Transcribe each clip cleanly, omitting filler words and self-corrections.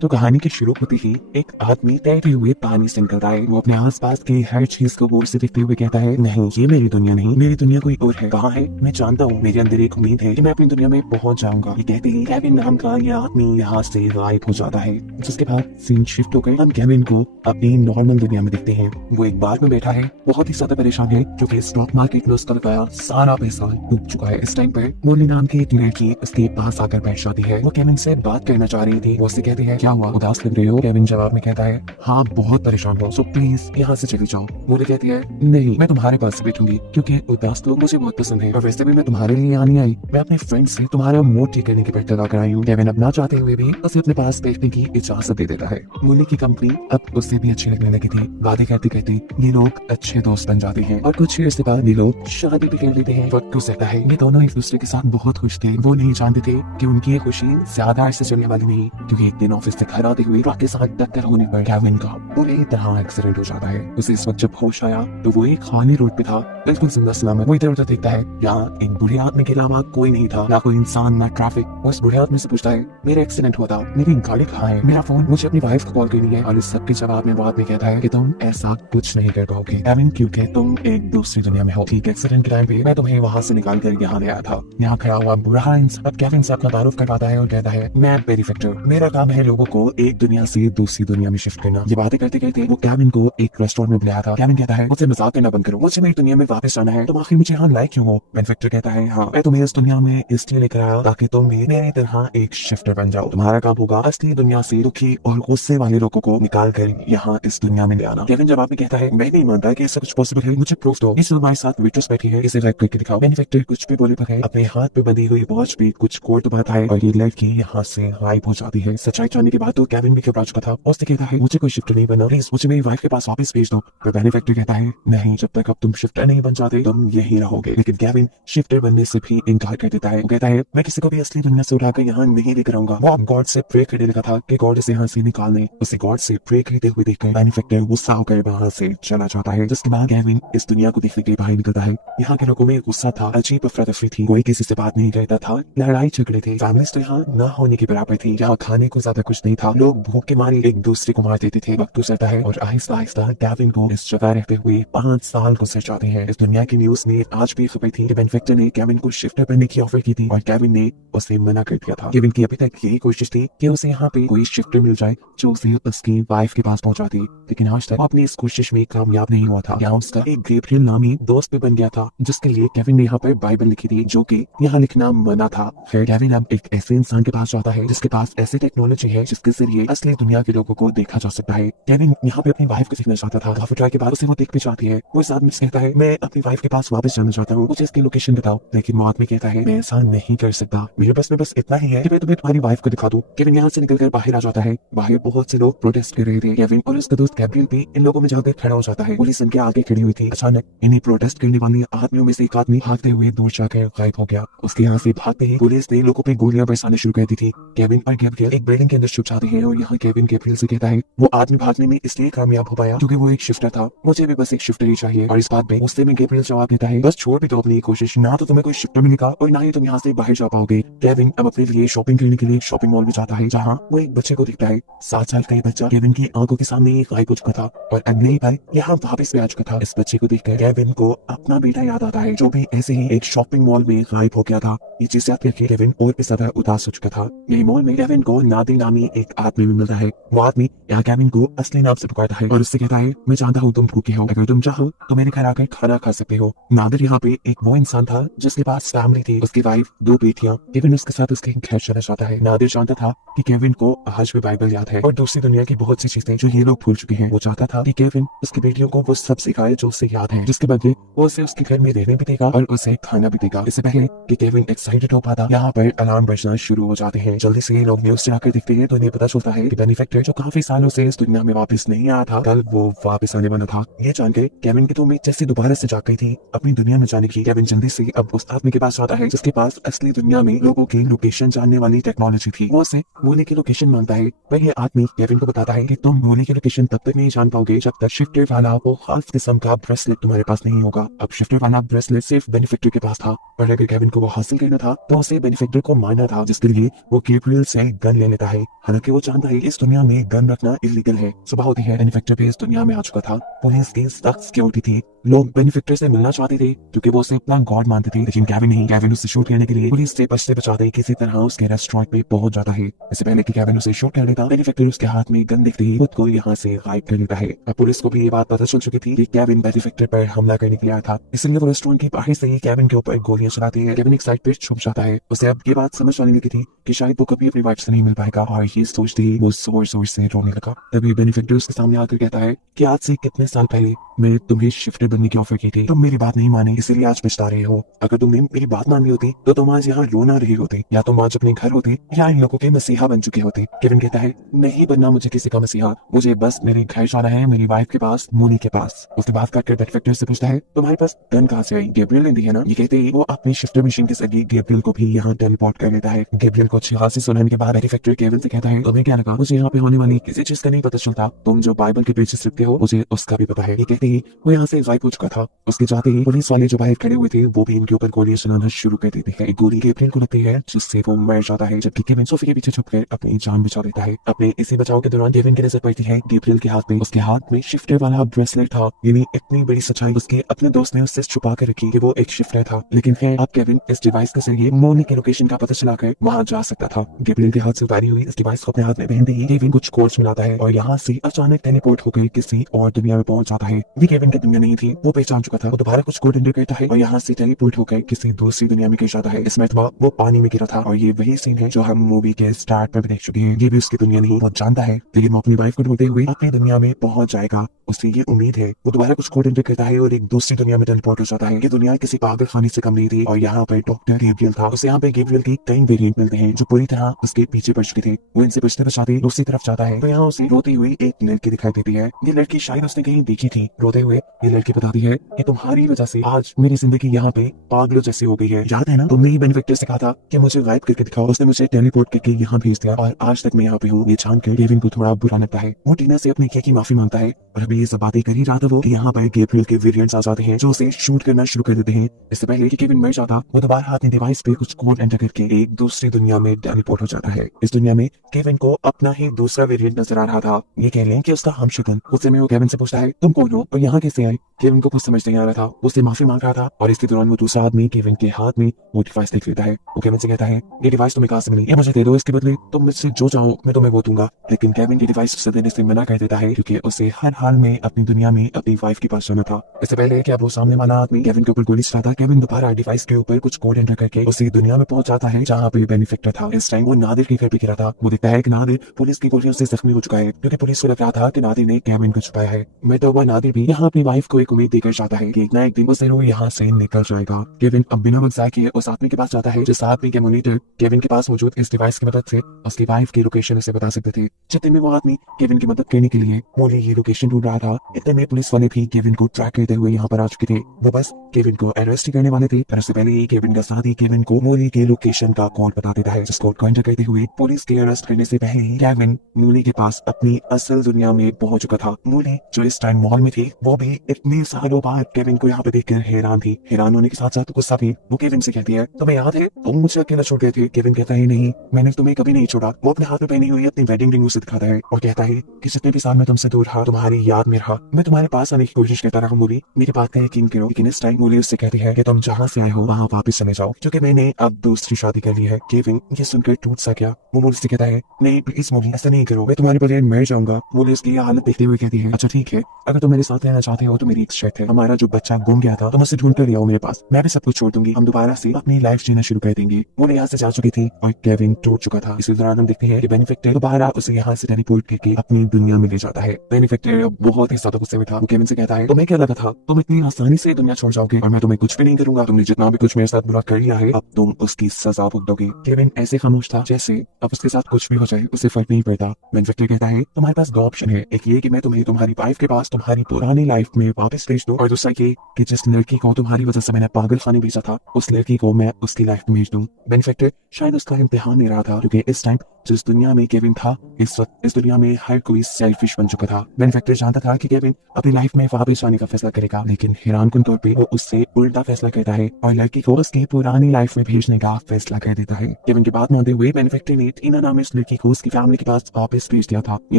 तो कहानी की शुरू होते ही एक आदमी तैरते हुए पानी से निकलता है। वो अपने आसपास की हर चीज को गौर से देखते हुए कहता है, नहीं ये मेरी दुनिया नहीं, मेरी दुनिया कोई और है। कहाँ है मैं जानता हूँ, मेरे अंदर एक उम्मीद है कि मैं अपनी दुनिया में पहुंच जाऊंगा। ये कहते ही केविन नाम का ये आदमी यहाँ से गायब हो जाता है। जिसके बाद सीन शिफ्ट होकर हम केविन को अपनी नॉर्मल दुनिया में देखते हैं। वो एक बार में बैठा है, बहुत ही ज्यादा परेशान है क्योंकि स्टॉक मार्केट में उसका लगाया सारा पैसा डूब चुका है। इस टाइम पर मोली नाम की एक लड़की उसके पास आकर बैठ जाती है। वो केविन से बात करना चाह रही थी। वो उससे कहती है, क्या हुआ, उदास लग रहे हो? केविन जवाब में कहता है, हाँ बहुत परेशान हो, सो प्लीज यहाँ से चली जाओ। मोली कहती है, नहीं मैं तुम्हारे पास बैठूंगी क्योंकि उदास लोग मुझे बहुत पसंद है और वैसे भी मैं तुम्हारे लिए यहाँ नहीं आई, मैं अपने फ्रेंड से तुम्हारा मूड ठीक करने की बेट लगा कर आई हूँ। केविन अब ना चाहते हुए भी उसे अपने पास बैठने की इजाजत दे देता है। मोली की कंपनी अब उससे भी अच्छी लगने लगी थी। वादे करते करते ये लोग अच्छे दोस्त बन जाते हैं और कुछ अर्से बाद ये लोग शादी भी कर लेते हैं। वक्त गुजरता है, ये दोनों एक दूसरे के साथ बहुत खुश थे। वो नहीं जानते थे कि उनकी ये खुशी ज्यादा अरसे चलने वाली नहीं, क्योंकि एक दिन ऑफिस से घर आते हुए ट्रक के साथ टक्कर होने पर केविन का बुरी तरह एक्सीडेंट हो जाता है। उसे इस वक्त जब होश आया तो वो एक खाली रोड पे था, बिल्कुल जिंदा सलामत। वो इधर उधर देखता है, यहाँ एक बूढ़े आदमी के अलावा कोई नहीं था, ना कोई इंसान ना ट्रैफिक। वो उस बूढ़े आदमी से पूछता है, मेरा एक्सीडेंट हुआ था, मेरी गाड़ी कहाँ है, मेरा फोन, मुझे अपनी वाइफ को कॉल करनी है। और इस सब के जवाब में वो आदमी कहता है कि तुम ऐसा कुछ नहीं कर पाओगे केविन, क्योंकि तुम एक दूसरी दुनिया में हो। ठीक एक्सीडेंट के टाइम पे मैं तुम्हें वहाँ से निकाल कर यहाँ ले आया था। यहाँ खड़ा हुआ बूढ़ा इंसान अब केविन से अपना तारुफ करवाता है और कहता है, मैं बेनिफिक्टर, मेरा काम है लोगों को एक दुनिया से दूसरी दुनिया में शिफ्ट करना। ये बातें करते करते वो केविन को एक रेस्टोरेंट में बुलाया था। केविन कहता है, मुझसे मजाक करना बंद करो, मुझे मेरी दुनिया में वापस जाना है, तुम आखिर मुझे यहाँ लायक क्यों हो? बेनिफिक्टर कहता है, हाँ मैं तुम्हें इस दुनिया में इसलिए लेकर आया ताकि तुम भी मेरी तरह एक शिफ्टर बन जाओ। तुम्हारा काम होगा असली दुनिया से दुखी और गुस्से वाले लोगों को निकाल कर यहाँ इस दुनिया में ले आना। केविन जवाब में कहता है, मैं नहीं मानता कि ऐसा कुछ पॉसिबल है, मुझे प्रूफ दो। इस हमारे साथ वेट्रेस बैठी है, इसे रैप करके दिखाओ। बेनिफिक्टर कुछ भी बोले बगैर अपने हाथ पे बंधी हुई वॉच पे कुछ कोड दबाता है और ये लड़की यहाँ से गायब हो जाती है। सच्चाई जानने के बाद तो केविन भी घबरा चुका था। उससे कहता है, मुझे कोई शिफ्टर नहीं बना, प्लीज मुझे मेरी वाइफ के पास वापस भेज दो। पर बेनिफिक्टर कहता है, नहीं जब तक अब तुम शिफ्टर नहीं बन जाते तुम यही रहोगे। लेकिन केविन शिफ्टर बनने से भी इनकार कर देता है। वो कहता है, मैं किसी को भी असली दुनिया से उठाकर यहाँ नहीं लेकर आऊंगा। वो गॉड से प्रे करने लगा था कि गॉड इसे यहाँ से निकालने। उसे गॉड से प्रे करते हुए देखकर बेनिफिक्टर गुस्सा होकर वहाँ से चला जाता है। जिसके बाद केविन इस दुनिया को देखने के लिए बाहर निकलता है। यहाँ के लोगों में गुस्सा था, अजीब अफरा तफरी थी, कोई किसी से बात नहीं करता था, लड़ाई झगड़े थे, फैमिलीज तो यहाँ न होने के बराबर थी। यहाँ खाने को ज्यादा कुछ नहीं था, लोग भूख के मारे एक दूसरे को मार देते थे। वक्त गुजरता है और आहिस्ता आहिस्ता केविन को इस जगह रहते हुए 5 साल गुजर जाते हैं। इस दुनिया की न्यूज में आज भी खबर थी कि बेनिफिक्टर ने केविन को शिफ्टर बनने की ऑफर की थी और केविन ने उसे मना कर दिया था। केविन की अभी तक यही कोशिश थी कि उसे यहाँ पे कोई शिफ्टर मिल जाए जो उसे उसकी वाइफ के पास पहुंचा दे, लेकिन आज तक अपनी इस कोशिश में कामयाब नहीं हुआ था। यहाँ उसका एक गैब्रियल नामी दोस्त भी बन गया था, जिसके लिए केविन ने यहाँ पर बाइबल लिखी थी, जो कि यहाँ लिखना मना था। फिर केविन अब एक ऐसे इंसान के पास जाता है जिसके पास ऐसी टेक्नोलॉजी है जिसके जरिए असली दुनिया के लोगों को देखा जा सकता है। केविन यहाँ पे अपनी वाइफ को देखना चाहता था। काफी ट्राई के बाद उसे वो देख भी चाहती है। वो इस आदमी से कहता है, मैं अपनी वाइफ के पास वापस जाना चाहता हूँ, मुझे इसकी लोकेशन बताओ। लेकिन वो आदमी कहता है, मैं ऐसा नहीं कर सकता, मेरे बस में बस इतना ही है कि मैं तुम्हें तुम्हारी वाइफ को दिखा दूं। केविन यहाँ से निकलकर बाहर आ जाता है। बाहर बहुत से लोग प्रोटेस्ट कर रहे थे। केविन और उसका दोस्त गैब्रियल भी इन लोगों में जाकर खड़ा हो जाता है। पुलिस इनके आगे खड़ी हुई थी। अचानक इन्हें प्रोटेस्ट करने वाले आदमियों में से एक आदमी भागते हुए दूर जाकर गायब हो गया। उसके यहाँ से भागते ही पुलिस ने लोगों पे गोलियां बरसाने शुरू कर दी थी। केविन और गैब्रियल एक बिल्डिंग के अंदर छुप जाते हैं और यहाँ केविन गैब्रियल से कहता है, वो आदमी भागने में इसलिए कामयाब हो पाया क्योंकि वो एक शिफ्टर था, मुझे भी बस एक शिफ्टर ही चाहिए। और इस बात पे गुस्से में गैब्रियल जवाब देता है, बस छोड़ भी दो अपनी कोशिश, ना तो तुम्हें कोई शिफ्टर मिलेगा और ना ही तुम यहाँ से बाहर जा पाओगे। केविन अब अपने लिए शॉपिंग करने के लिए शॉपिंग मॉल में जाता है, जहाँ वो एक बच्चे को दिखता है। 7 साल का ये बच्चा केविन की आंखों के सामने गायब हो चुका था और अगले ही पल यहाँ वापस भी आ चुका था। इस बच्चे को देखकर केविन को अपना बेटा याद आता है, जो भी ऐसे ही एक शॉपिंग मॉल में गायब हो गया था। ये चीज याद करके केविन और भी ज्यादा उदास हो चुका था। यही मॉल में केविन को नादिर नामी एक आदमी भी मिलता है। वो आदमी यहाँ केविन को असली नाम से पुकारता है और उससे कहता है, मैं जानता हूँ तुम भूखे हो, अगर तुम चाहो तो मेरे घर आकर खाना खा सकते हो। नादिर यहाँ पे एक वो इंसान था जिसके पास फैमिली थी, उसकी वाइफ, 2 बेटियां। केविन उसके साथ उसके घर चला जाता है। नादिर जानता था कि केविन को आज भी बाइबल याद है और दूसरी दुनिया की बहुत सी चीजें जो ये लोग भूल चुके हैं। वो चाहता था कि केविन उसकी बेटियों को वो सब सिखाए जो उसे याद है, जिसके बदले वो उसे उसके घर में रहने भी देगा और उसे खाना भी देगा। इससे पहले कि केविन एक्साइटेड हो पाता, यहाँ पर अलार्म बजना शुरू हो जाते हैं। जल्दी से ये लोग न्यूज चलाकर देखते हैं तो इन्हें पता चलता है कि बेनिफिक्टर जो काफी सालों से इस दुनिया में वापस नहीं आया था, कल वो वापस आने वाला था। ये जान के केविन की तो उम्मीद जैसे दोबारा से जाग गई थी अपनी दुनिया में जाने की। केविन जल्दी से अब उस आदमी के पास जाता है जिसके पास असली दुनिया में लोगों की लोकेशन जानने वाली टेक्नोलॉजी थी। वो उसे मोली की लोकेशन मांगता है, पर ये आदमी केविन को बताता है कि तुम मोली की लोकेशन तब तक नहीं जान पाओगे जब तक शिफ्टर वाला वो खास किस्म का ब्रेसलेट तुम्हारे पास नहीं होगा। अब शिफ्टर वाला ब्रेसलेट सिर्फ बेनिफिक्टर के पास था, पर अगर केविन को वो हासिल करना था तो उसे बेनिफिक्टर को मारना था, जिसके लिए वो गैब्रियल से गन ले लेता है। हालांकि वो जानता है कि इस दुनिया में गन रखना इलीगल है। सुबह होती है, बेनिफिक्टर भी इस दुनिया में आ चुका था। पुलिस की सख्त सिक्योरिटी थी। लोग बेनिफिक्टर से मिलना चाहते थे क्योंकि वो उसे अपना गॉड मानते थे, लेकिन केविन नहीं। केविन उसे शूट करने के लिए पुलिस से बचाते किसी तरह उसके रेस्टोरेंट पे पहुंच जाता है। इससे पहले कि केविन उसे शूट कर लेता, बेनिफिक्टर उसके हाथ में गन देखते ही खुद को यहाँ से गायब कर लेता है। अब पुलिस को भी ये बात पता चल चुकी थी कि केविन बेनिफिक्टर पर हमला करने के लिए आया था, इसलिए वो रेस्टोरेंट के बाहर से ही केविन के ऊपर गोलियां चलाती है। केविन एक साइड पे छुप जाता है। उसे अब ये बात समझ आने लगी थी कि शायद वो कभी अपनी वाइफ से नहीं मिल पाएगा, और ये सोचते ही वो जोर जोर से रोने लगा। तभी बेनिफिक्टर उसके सामने आकर कहता है कि आज से कितने साल पहले मैंने तुम्हें शिफ्टर बनने की ऑफर की थी, तुम मेरी बात नहीं माने, इसीलिए आज पछता रहे हो। अगर तुमने मेरी बात मान ली होती तो तुम आज यहाँ रो ना रहे होते, या तुम आज अपने घर होते या इन लोगों के मसीहा बन चुके होते। केविन कहता है नहीं बनना मुझे किसी का मसीहा, मुझे बस मेरे घर जाना है, मेरी वाइफ के पास, मोनी के पास। उसके बात करके बेनिफिक्टर से पूछता है तुम्हारे पास गन कहाँ से आई? गैब्रियल ने दी है ना? ये कहते ही वो अपनी शिफ्टर मशीन के जरिए गैब्रियल को भी यहाँ टेलीपोर्ट कर लेता है। गैब्रियल को अच्छी खासी सुनाने के बाद बेनिफिक्टर केविन से कहता है तुम्हें क्या लगा मुझे यहाँ पे होने वाली किसी चीज का नहीं पता चलता? तुम जो बाइबल के पेजेस लिखते हो मुझे उसका भी पता है। ये कहते ही वो यहाँ से गायब हो चुका था। उसके जाते ही पुलिस वाले जो बाहर खड़े हुए थे वो भी इनके ऊपर गोलियां चलाना शुरू कर देते हैं। एक गोली गैब्रियल को लगती है जिससे वो मर जाता है, जबकि केविन सोफी के पीछे छुपकर अपनी जान बचा लेता है। अपने इसी बचाव के दौरान केविन की नजर पड़ती है गैब्रियल के हाथ में। उसके हाथ में शिफ्टर वाला ब्रेसलेट था। यानी इतनी बड़ी सच्चाई उसके अपने दोस्त ने उससे छुपा कर रखी कि वो एक शिफ्टर था, लेकिन फिर अब केविन इस डिवाइस के जरिए मोनी की लोकेशन का पता चलाकर वहां जा सकता था। गैब्रियल के हाथ से उतारी हुई इस डिवाइस को अपने हाथ में पहनते ही केविन कुछ कोड्स मिलाता है और यहाँ से अचानक टेलीपोर्ट होकर किसी और दुनिया में पहुंच जाता है। ये केविन की दुनिया नहीं थी, वो पहचान चुका था। वो दोबारा कुछ कोड एंटर करता है और यहाँ से टेलीपोर्ट होकर किसी दूसरी दुनिया में गिर जाता है। इस मरतबा वो पानी में गिरा था और ये वही सीन है जो हम मूवी के स्टार्ट में भी देख चुके हैं। ये भी उसकी दुनिया नहीं, वो जानता है, लेकिन वो अपनी वाइफ को ढूंढते हुए अपनी दुनिया में पहुंच जाएगा, उसे ये उम्मीद है। वो दोबारा कुछ कोड एंटर करता है और एक दूसरी दुनिया में टेलीपोर्ट हो जाता है। ये दुनिया किसी पागल खाने से कम नहीं थी और यहाँ पर डॉक्टर गैब्रियल था। उसे यहाँ पे गैब्रियल की कई वेरिएंट मिलते हैं जो पूरी तरह उसके पीछे पड़ चुके थे। वो इनसे बचते बचाते दूसरी तरफ जाता है तो यहाँ उसे रोती हुई एक लड़की दिखाई देती है। ये लड़की शायद उसने कहीं देखी थी। रोते हुए ये लड़की बताती है कि तुम्हारी वजह से आज मेरी जिंदगी यहाँ पे पागलों जैसी हो गई है। याद है ना तुमने ही बेनिफिक्टर से कहा था कि मुझे गायब करके दिखाओ, उसने मुझे टेलीपोर्ट करके यहाँ भेज दिया और आज तक मैं यहाँ पे हूँ। ये जानकर केविन को थोड़ा बुरा लगता है। वो टीना से अपनी की माफी मांगता है और अभी ये सब बातें कर ही रहा था वो कि यहाँ पर गैब्रियल के वेरिएंट्स आ जाते हैं जो उसे शूट करना शुरू कर देते हैं। इससे पहले कि केविन मर जाता वो दोबारा अपने डिवाइस पे कुछ कोड एंटर करके एक दूसरी दुनिया में टेलीपोर्ट हो जाता है। इस दुनिया में केविन को अपना ही दूसरा वेरिएंट नजर आ रहा था। ये कह लें कि उसका हमशक्ल। उससे में वो केविन से पूछता है तुम कौन हो और यहाँ कैसे आए? केविन को कुछ समझ नहीं आ रहा था, उससे माफी मांग रहा था और इसके दौरान वो दूसरा आदमी केविन के हाथ में वो डिवाइस देख लेता है। वो केविन से कहता है ये डिवाइस तुम्हें कहाँ से मिली? ये मुझे दे दो, इसके बदले तुम मुझसे जो चाहो मैं तुम्हें वो दूंगा। लेकिन केविन ये डिवाइस उसे देने से मना कर देता है क्योंकि उसे हर हाल में अपनी दुनिया में अपनी वाइफ के पास जाना था। इससे पहले कि अब वो सामने वाला आदमी केविन के ऊपर गोली चलाता, केविन दोबारा डिवाइस के ऊपर कुछ कोड एंटर करके उसी दुनिया में पहुंच जाता है जहाँ पे बेनिफिक्टर था। इस टाइम वो नादिर के घर पे गिरा था। वो देखता है कि नादिर पुलिस की गोलियों से जख्मी हो चुका है क्योंकि पुलिस को लग रहा था कि नादिर ने केविन को छुपाया है। मैं तो नादिर भी यहाँ अपनी वाइफ को एक उम्मीद देकर जाता है कि एक ना एक दिन वो जरूर यहाँ से निकल जाएगा। केविन अब बिना वक्त जाए किए उस आदमी के पास जाता है जिस आदमी के मॉनिटर केविन के पास मौजूद इस डिवाइस की मदद से उसकी वाइफ की लोकेशन उसे बता सकते थे। जितने में वो आदमी केविन की मदद करने के लिए मोली की लोकेशन ढूंढ रहा था, इतने में पुलिस वाले भी केविन को ट्रैक करते हुए यहाँ पर आ चुके थे। वो बस केविन को अरेस्ट करने वाले थे, पर उससे पहले ही केविन का साथी केविन को मोली के लोकेशन का कोड बता देता है। जिस कोड को एंटर करते हुए पुलिस के अरेस्ट करने से पहले ही केविन मोली के पास अपनी असल दुनिया में पहुंच चुका था। मोली जो इस टाइम मॉल में थी वो भी इतने सालों बाद केविन को यहाँ पे देखकर हैरान थी। हैरान होने के साथ साथ गुस्सा भी। वो केविन से कहती है तुम्हें याद है तुम मुझे अकेला छोड़ गए थे? केविन कहता है नहीं, मैंने तुम्हें कभी नहीं छोड़ा। वो अपने हाथ में पहनी हुई अपनी वेडिंग रिंग उसे दिखाता है और कहता है कि जितने भी साल मैं तुमसे दूर रहा तुम्हारी याद में रहा, मैं तुम्हारे पास आने की कोशिश करता रहा मोली, मेरी बात का यकीन करो। लेकिन इस टाइम मोली उससे कहती है कि तुम जहाँ से आए हो वहाँ वापस चले जाओ क्योंकि मैंने अब दूसरी शादी कर ली है। केविन ये सुनकर टूट सा गया। वो मोली से कहता है नहीं प्लीज मोली ऐसा नहीं करो, मैं तुम्हारे बगैर मर जाऊंगा। मोली उसकी हालत देखते हुए कहती है अच्छा ठीक है, अगर तुम मेरे साथ रहना चाहते हो तो मेरी एक शर्त है, हमारा जो बच्चा गुम गया था तुम उसे ढूंढ कर ले आओ मेरे पास, मैं भी सब कुछ छोड़ दूंगी, हम दोबारा से अपनी लाइफ जीना शुरू कर देंगे। वो यहाँ से जा चुकी थी और केविन टूट चुका था। इसी दौरान हम देखते हैं कि बेनिफिक्टर दोबारा उसे यहाँ से टेलीपोर्ट करके अपनी दुनिया में ले जाता है। बेनिफिक्टर बहुत ही ज्यादा गुस्से में था। वो केविन से कहता है तुम्हें क्या लगा था तुम इतनी आसानी से दुनिया छोड़ जाओगे और मैं तुम्हें कुछ भी नहीं करूंगा, तुमने जितना भी कुछ मेरे साथ बुरा कर लिया है अब तुम उसकी सजा भुगतोगे। केविन ऐसे खामोश था जैसे अब उसके साथ कुछ भी हो जाए उसे फर्क नहीं पड़ता। बेनिफिक्टर कहता है तुम्हारे पास दो ऑप्शन है, एक ये कि मैं तुम्हें तुम्हारी वाइफ के पास तुम्हारी पुरानी लाइफ में वापस भेज दो, और दूसरा ये कि जिस लड़की को तुम्हारी वजह से मैंने पागल खाने भेजा था उस लड़की को मैं उसकी लाइफ में भेज दूं। बेनिफैक्टर शायद उसका इम्तिहान ले रहा था, क्योंकि इस टाइम जिस दुनिया में केविन था इस वक्त इस दुनिया में हर कोई सेल्फिश बन चुका था। बेनिफैक्टर जानता था कि केविन अपनी लाइफ में वापस आने का फैसला करेगा, लेकिन हैरानकुन तौर पे वो उससे उल्टा फैसला करता है और लड़की को उसकी पुरानी लाइफ में भेजने का फैसला कर देता है। केविन की बात मानते हुए बेनिफैक्टर ने टीना नाम इस लड़की को उसकी फैमिली के पास वापस भेज दिया था। ये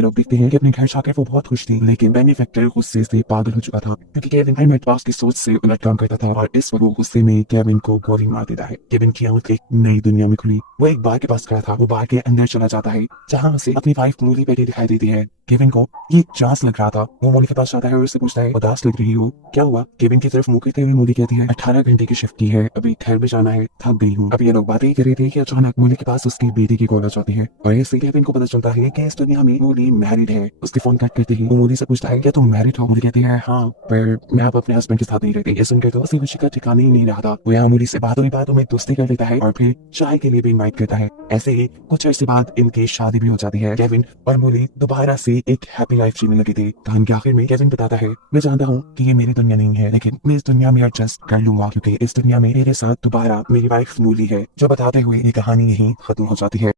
लोग देखते हैं कि अपने घर जाकर वो बहुत खुश थी, लेकिन बेनिफैक्टर गुस्से से पागल हो चुका था, क्योंकि केविन हर मर्तबा उसकी सोच से उलट काम करता था और इस वक्त वो गुस्से में केविन को गोली मार देता है। केविन की आंख एक नई दुनिया में खुली। वो एक बार के पास गया था, वो बार के अंदर चला जाता है जहाँ उसे अपनी वाइफ मूली बैठी दिखाई देती है। केविन को ये चांस लग रहा था। वो मूली के पास जाता है और उससे पूछता है, उदास लग रही हो, क्या हुआ? केविन की तरफ मुंह करते हुए मूली कहती है, 18 घंटे की शिफ्ट की है, अभी घर भी जाना है, थक गई हूँ। अब ये लोग बातें ही कर रहे थे कि अचानक मूली के पास उसकी बेटी की कॉल आ जाती है और इससे केविन को पता चलता है कि इस दुनिया में मूली मैरिड है। उसके फोन कट करते ही वो मूली से पूछता है, क्या तुम मैरिड हो? मूली कहती है, हाँ, पर मैं अब अपने हस्बैंड के साथ नहीं रहती। ये सुनकर तो उसकी खुशी का ठिकाना ही नहीं रहा था। वो यहाँ मूली से बातों में दोस्ती कर लेता है और फिर चाय के लिए भी इनवाइट करता है। ऐसे ही कुछ अर्से बाद इनकी शादी भी हो जाती है। केविन और मूली दोबारा से एक हैप्पी लाइफ जीने लगे थे। कहानी के आखिर में केविन बताता है, मैं जानता हूँ कि ये मेरी दुनिया नहीं है, लेकिन मैं इस दुनिया में एडजस्ट कर लूंगा, क्योंकि इस दुनिया में मेरे साथ दोबारा मेरी वाइफ मूली है। जो बताते हुए ये कहानी यहीं खत्म हो जाती है।